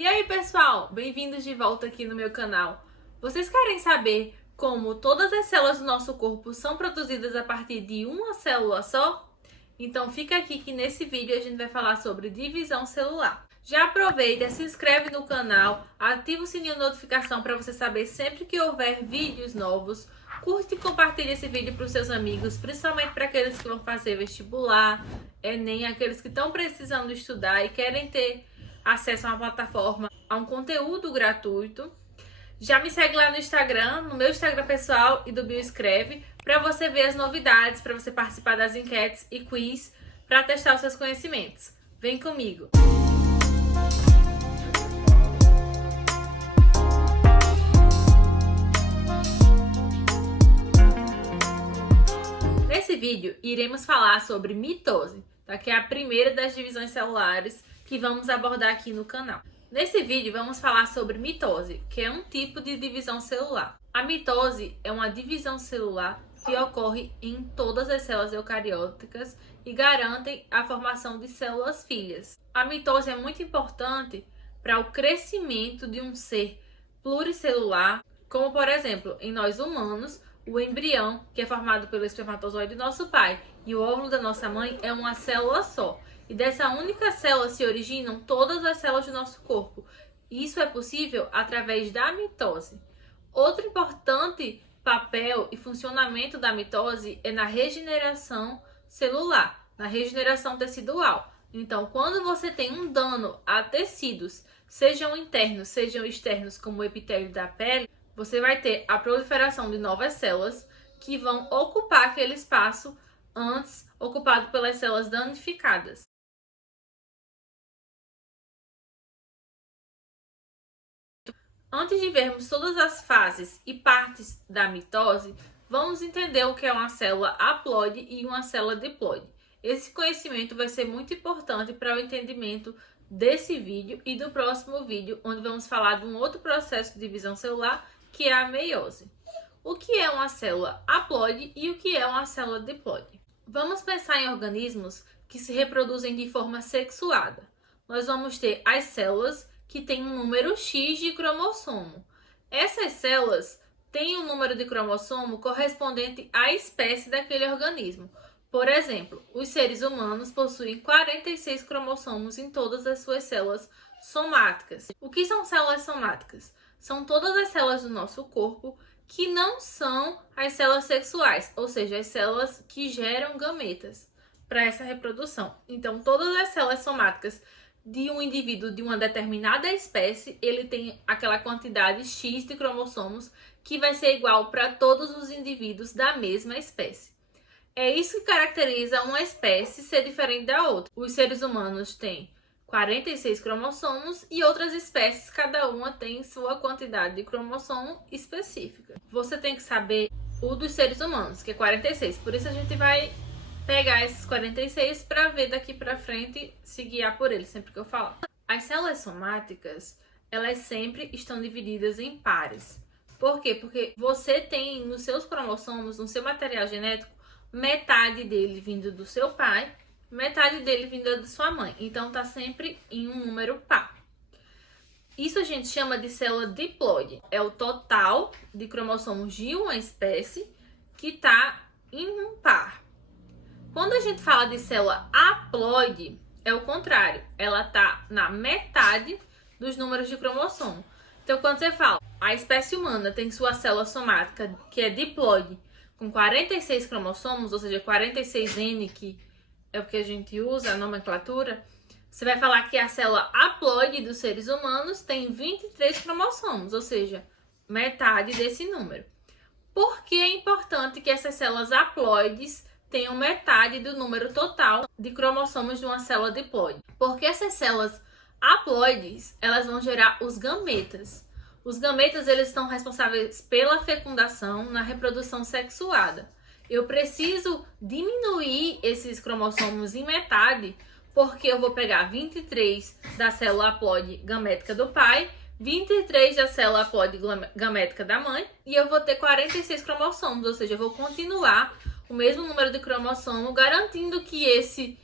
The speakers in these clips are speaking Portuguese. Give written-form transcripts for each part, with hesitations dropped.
E aí, pessoal, bem-vindos de volta aqui no meu canal. Vocês querem saber como todas as células do nosso corpo são produzidas a partir de uma célula só? Então fica aqui que nesse vídeo a gente vai falar sobre divisão celular. Já aproveita, se inscreve no canal, ativa o sininho de notificação para você saber sempre que houver vídeos novos. Curte e compartilhe esse vídeo para os seus amigos, principalmente para aqueles que vão fazer vestibular, Enem, aqueles que estão precisando estudar e querem ter acesso a uma plataforma, a um conteúdo gratuito. Já me segue lá no Instagram, no meu Instagram pessoal e do Bioescreve, para você ver as novidades, para você participar das enquetes e quiz, para testar os seus conhecimentos. Vem comigo! Nesse vídeo, iremos falar sobre mitose, tá? Que é a primeira das divisões celulares que vamos abordar aqui no canal. Nesse vídeo, vamos falar sobre mitose, que é um tipo de divisão celular. A mitose é uma divisão celular que ocorre em todas as células eucarióticas e garantem a formação de células filhas. A mitose é muito importante para o crescimento de um ser pluricelular, como por exemplo, em nós humanos, o embrião, que é formado pelo espermatozoide do nosso pai, e o óvulo da nossa mãe é uma célula só. E dessa única célula se originam todas as células do nosso corpo. Isso é possível através da mitose. Outro importante papel e funcionamento da mitose é na regeneração celular, na regeneração tecidual. Então, quando você tem um dano a tecidos, sejam internos, sejam externos, como o epitélio da pele, você vai ter a proliferação de novas células que vão ocupar aquele espaço antes ocupado pelas células danificadas. Antes de vermos todas as fases e partes da mitose, vamos entender o que é uma célula haploide e uma célula diploide. Esse conhecimento vai ser muito importante para o entendimento desse vídeo e do próximo vídeo, onde vamos falar de um outro processo de divisão celular, que é a meiose. O que é uma célula haploide e o que é uma célula diploide? Vamos pensar em organismos que se reproduzem de forma sexuada. Nós vamos ter as células que têm um número X de cromossomo. Essas células têm um número de cromossomo correspondente à espécie daquele organismo. Por exemplo, os seres humanos possuem 46 cromossomos em todas as suas células somáticas. O que são células somáticas? São todas as células do nosso corpo que não são as células sexuais, ou seja, as células que geram gametas para essa reprodução. Então, todas as células somáticas de um indivíduo de uma determinada espécie, ele tem aquela quantidade X de cromossomos que vai ser igual para todos os indivíduos da mesma espécie. É isso que caracteriza uma espécie ser diferente da outra. Os seres humanos têm 46 cromossomos e outras espécies, cada uma tem sua quantidade de cromossomo específica. Você tem que saber o dos seres humanos, que é 46. Por isso a gente vai pegar esses 46 para ver daqui para frente, se guiar por eles, sempre que eu falar. As células somáticas, elas sempre estão divididas em pares. Por quê? Porque você tem nos seus cromossomos, no seu material genético, metade dele vindo do seu pai, metade dele vinda da sua mãe. Então, tá sempre em um número par. Isso a gente chama de célula diploide. É o total de cromossomos de uma espécie que tá em um par. Quando a gente fala de célula haploide, é o contrário. Ela tá na metade dos números de cromossomo. Então, quando você fala, a espécie humana tem sua célula somática, que é diploide, com 46 cromossomos, ou seja, 46N, que é o que a gente usa, a nomenclatura, você vai falar que a célula haploide dos seres humanos tem 23 cromossomos, ou seja, metade desse número. Por que é importante que essas células haploides tenham metade do número total de cromossomos de uma célula diploide? Porque essas células haploides, elas vão gerar os gametas. Os gametas, eles estão responsáveis pela fecundação na reprodução sexuada. Eu preciso diminuir esses cromossomos em metade, porque eu vou pegar 23 da célula haploide gamética do pai, 23 da célula haploide gamética da mãe, e eu vou ter 46 cromossomos, ou seja, eu vou continuar o mesmo número de cromossomo, garantindo que esse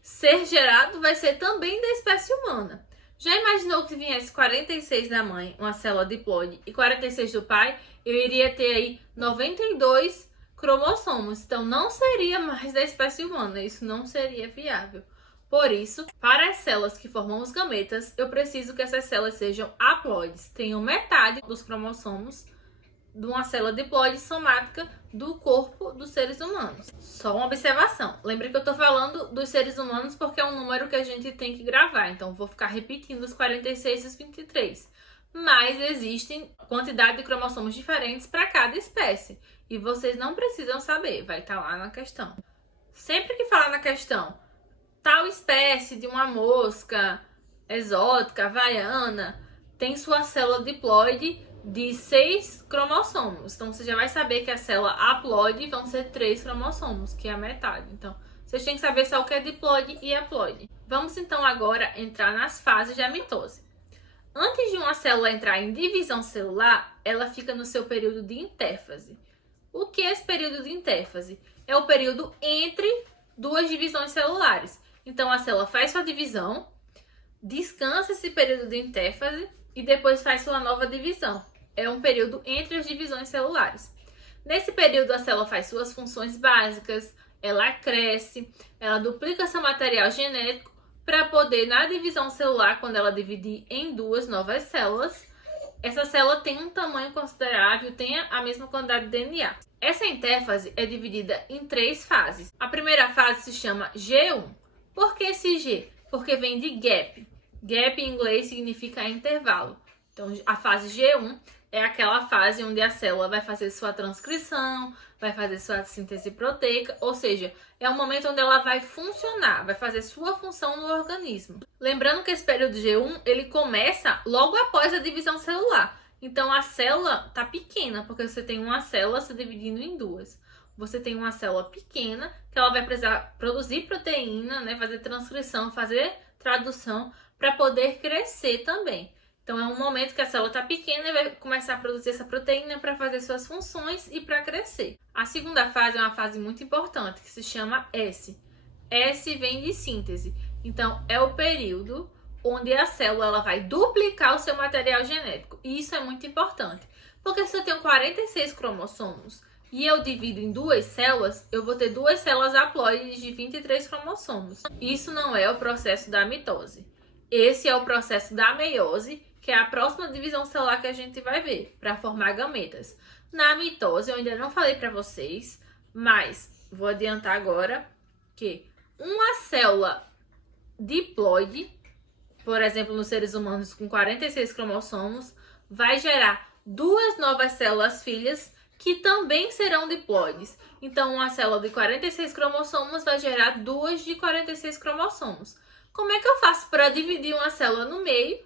ser gerado vai ser também da espécie humana. Já imaginou que se viesse 46 da mãe, uma célula diploide, e 46 do pai, eu iria ter aí 92 cromossomos. Então não seria mais da espécie humana, isso não seria viável. Por isso, para as células que formam os gametas, eu preciso que essas células sejam haploides, tenham metade dos cromossomos de uma célula diploide somática do corpo dos seres humanos. Só uma observação. Lembre que eu estou falando dos seres humanos porque é um número que a gente tem que gravar. Então, vou ficar repetindo os 46 e os 23. Mas existem quantidade de cromossomos diferentes para cada espécie. E vocês não precisam saber. Vai estar lá na questão. Sempre que falar na questão, tal espécie de uma mosca exótica, havaiana, tem sua célula diploide de 6 cromossomos. Então, você já vai saber que a célula haploide vão ser 3 cromossomos, que é a metade. Então, vocês têm que saber só o que é diploide e haploide. Vamos, então, agora entrar nas fases de mitose. Antes de uma célula entrar em divisão celular, ela fica no seu período de intérfase. O que é esse período de intérfase? É o período entre duas divisões celulares. Então, a célula faz sua divisão, descansa esse período de intérfase e depois faz sua nova divisão. É um período entre as divisões celulares. Nesse período, a célula faz suas funções básicas, ela cresce, ela duplica seu material genético para poder, na divisão celular, quando ela dividir em duas novas células, essa célula tem um tamanho considerável, tem a mesma quantidade de DNA. Essa intérfase é dividida em 3 fases. A primeira fase se chama G1. Por que esse G? Porque vem de gap. Gap em inglês significa intervalo. Então, a fase G1 é aquela fase onde a célula vai fazer sua transcrição, vai fazer sua síntese proteica, ou seja, é o momento onde ela vai funcionar, vai fazer sua função no organismo. Lembrando que esse período G1, ele começa logo após a divisão celular. Então, a célula está pequena, porque você tem uma célula se dividindo em duas. Você tem uma célula pequena, que ela vai precisar produzir proteína, né, fazer transcrição, fazer tradução, para poder crescer também. Então, é um momento que a célula está pequena e vai começar a produzir essa proteína para fazer suas funções e para crescer. A segunda fase é uma fase muito importante, que se chama S. S vem de síntese. Então, é o período onde a célula ela vai duplicar o seu material genético. E isso é muito importante, porque se eu tenho 46 cromossomos e eu divido em duas células, eu vou ter duas células haploides de 23 cromossomos. Isso não é o processo da mitose. Esse é o processo da meiose, que é a próxima divisão celular que a gente vai ver, para formar gametas. Na mitose, eu ainda não falei para vocês, mas vou adiantar agora que uma célula diploide, por exemplo, nos seres humanos com 46 cromossomos, vai gerar duas novas células filhas que também serão diploides. Então, uma célula de 46 cromossomos vai gerar duas de 46 cromossomos. Como é que eu faço para dividir uma célula no meio,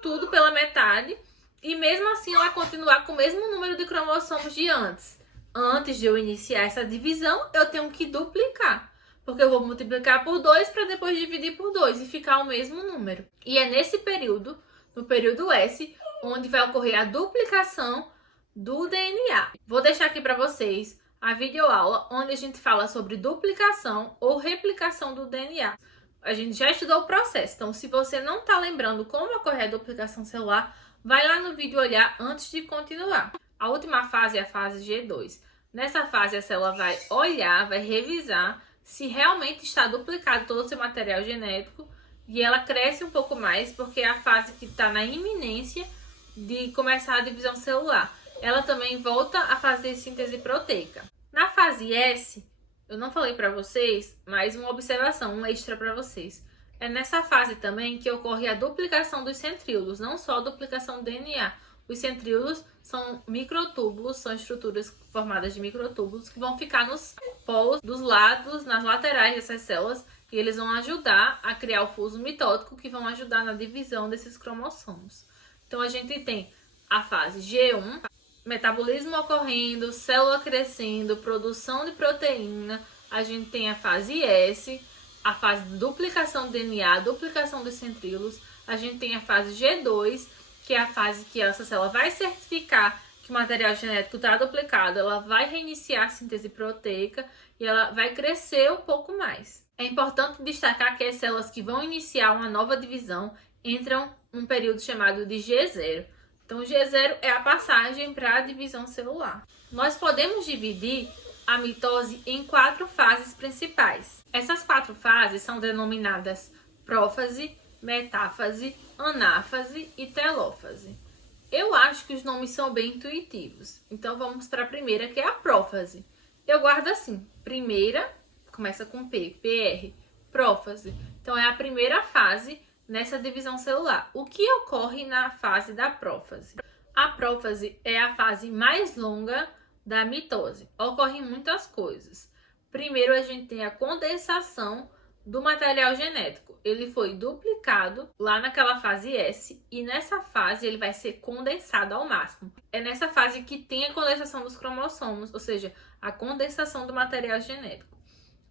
tudo pela metade, e mesmo assim ela continuar com o mesmo número de cromossomos de antes? Antes de eu iniciar essa divisão, eu tenho que duplicar, porque eu vou multiplicar por 2 para depois dividir por 2 e ficar o mesmo número. E é nesse período, no período S, onde vai ocorrer a duplicação do DNA. Vou deixar aqui para vocês a videoaula onde a gente fala sobre duplicação ou replicação do DNA. A gente já estudou o processo, então se você não está lembrando como ocorre a duplicação celular, vai lá no vídeo olhar antes de continuar. A última fase é a fase G2. Nessa fase a célula vai olhar, vai revisar se realmente está duplicado todo o seu material genético e ela cresce um pouco mais porque é a fase que está na iminência de começar a divisão celular. Ela também volta a fazer síntese proteica. Na fase S, eu não falei para vocês, mas uma observação, um extra para vocês. É nessa fase também que ocorre a duplicação dos centríolos, não só a duplicação do DNA. Os centríolos são microtúbulos, são estruturas formadas de microtúbulos que vão ficar nos polos dos lados, nas laterais dessas células, e eles vão ajudar a criar o fuso mitótico, que vão ajudar na divisão desses cromossomos. Então, a gente tem a fase G1, metabolismo ocorrendo, célula crescendo, produção de proteína. A gente tem a fase S, a fase de duplicação do DNA, duplicação dos centríolos. A gente tem a fase G2, que é a fase que essa célula vai certificar que o material genético está duplicado, ela vai reiniciar a síntese proteica e ela vai crescer um pouco mais. É importante destacar que as células que vão iniciar uma nova divisão, entram num período chamado de G0. Então, o G0 é a passagem para a divisão celular. Nós podemos dividir a mitose em 4 fases principais. Essas 4 fases são denominadas prófase, metáfase, anáfase e telófase. Eu acho que os nomes são bem intuitivos. Então, vamos para a primeira, que é a prófase. Eu guardo assim, primeira, começa com P, PR, prófase. Então, é a primeira fase nessa divisão celular. O que ocorre na fase da prófase? A prófase é a fase mais longa da mitose. Ocorrem muitas coisas. Primeiro, a gente tem a condensação do material genético. Ele foi duplicado lá naquela fase S e nessa fase ele vai ser condensado ao máximo. É nessa fase que tem a condensação dos cromossomos, ou seja, a condensação do material genético.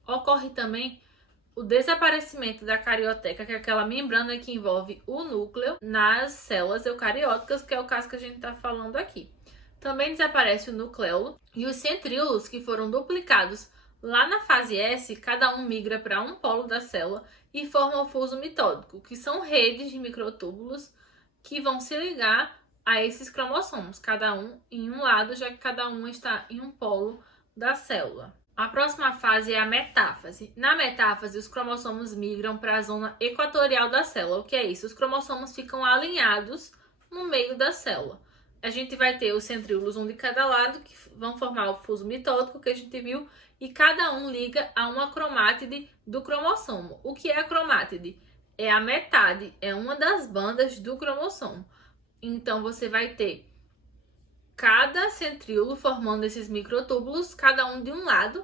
Ocorre também o desaparecimento da carioteca, que é aquela membrana que envolve o núcleo nas células eucarióticas, que é o caso que a gente está falando aqui. Também desaparece o nucleolo e os centríolos que foram duplicados lá na fase S, cada um migra para um polo da célula e forma o fuso mitótico, que são redes de microtúbulos que vão se ligar a esses cromossomos, cada um em um lado, já que cada um está em um polo da célula. A próxima fase é a metáfase. Na metáfase, os cromossomos migram para a zona equatorial da célula. O que é isso? Os cromossomos ficam alinhados no meio da célula. A gente vai ter os centríolos, um de cada lado, que vão formar o fuso mitótico que a gente viu, e cada um liga a uma cromátide do cromossomo. O que é a cromátide? É a metade, é uma das bandas do cromossomo. Então, você vai ter cada centríolo formando esses microtúbulos, cada um de um lado,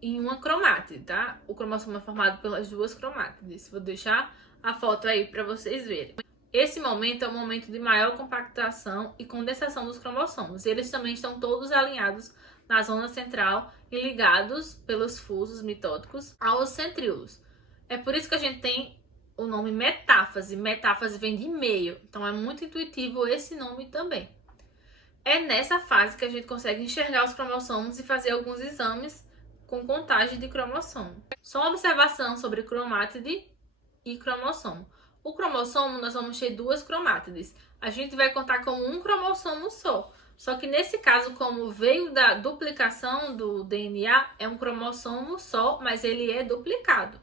em uma cromátide, tá? O cromossomo é formado pelas duas cromátides. Vou deixar a foto aí para vocês verem. Esse momento é o momento de maior compactação e condensação dos cromossomos. Eles também estão todos alinhados na zona central e ligados pelos fusos mitóticos aos centríolos. É por isso que a gente tem o nome metáfase. Metáfase vem de meio, então é muito intuitivo esse nome também. É nessa fase que a gente consegue enxergar os cromossomos e fazer alguns exames com contagem de cromossomo. Só uma observação sobre cromátide e cromossomo. O cromossomo, nós vamos ter 2 cromátides. A gente vai contar como um cromossomo só. Só que nesse caso, como veio da duplicação do DNA, é um cromossomo só, mas ele é duplicado.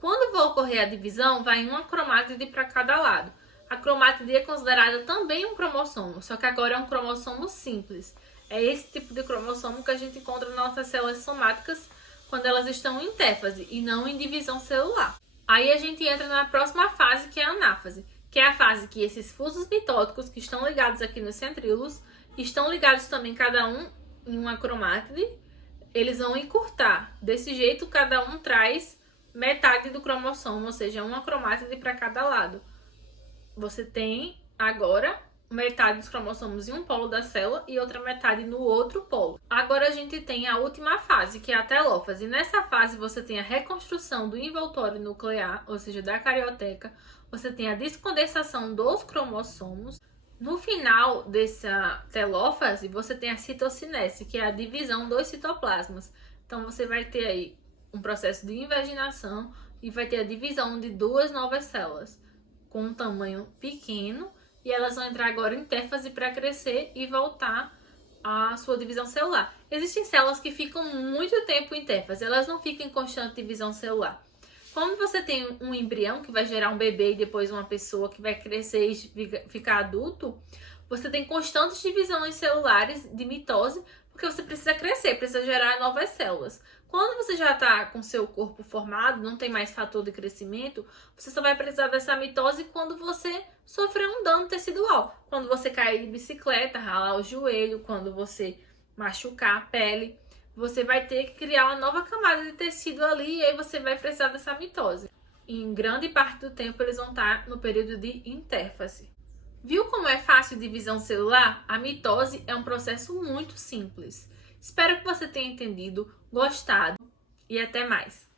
Quando vai ocorrer a divisão, vai uma cromátide para cada lado. A cromátide é considerada também um cromossomo, só que agora é um cromossomo simples. É esse tipo de cromossomo que a gente encontra nas nossas células somáticas quando elas estão em intéfase e não em divisão celular. Aí a gente entra na próxima fase, que é a anáfase, que é a fase que esses fusos mitóticos que estão ligados aqui nos centríolos estão ligados também cada um em uma cromátide. Eles vão encurtar. Desse jeito, cada um traz metade do cromossomo, ou seja, uma cromátide para cada lado. Você tem agora metade dos cromossomos em um polo da célula e outra metade no outro polo. Agora a gente tem a última fase, que é a telófase. Nessa fase você tem a reconstrução do envoltório nuclear, ou seja, da carioteca. Você tem a descondensação dos cromossomos. No final dessa telófase, você tem a citocinese, que é a divisão dos citoplasmas. Então você vai ter aí um processo de invaginação e vai ter a divisão de 2 novas células com um tamanho pequeno, e elas vão entrar agora em intéfase para crescer e voltar à sua divisão celular. Existem células que ficam muito tempo em intéfase, elas não ficam em constante divisão celular. Quando você tem um embrião que vai gerar um bebê e depois uma pessoa que vai crescer e ficar adulto, você tem constantes divisões celulares de mitose, porque você precisa crescer, precisa gerar novas células. Quando você já está com seu corpo formado, não tem mais fator de crescimento, você só vai precisar dessa mitose quando você sofrer um dano tecidual. Quando você cair de bicicleta, ralar o joelho, quando você machucar a pele, você vai ter que criar uma nova camada de tecido ali e aí você vai precisar dessa mitose. Em grande parte do tempo, eles vão estar no período de intéfase. Viu como é fácil divisão celular? A mitose é um processo muito simples. Espero que você tenha entendido, gostado e até mais!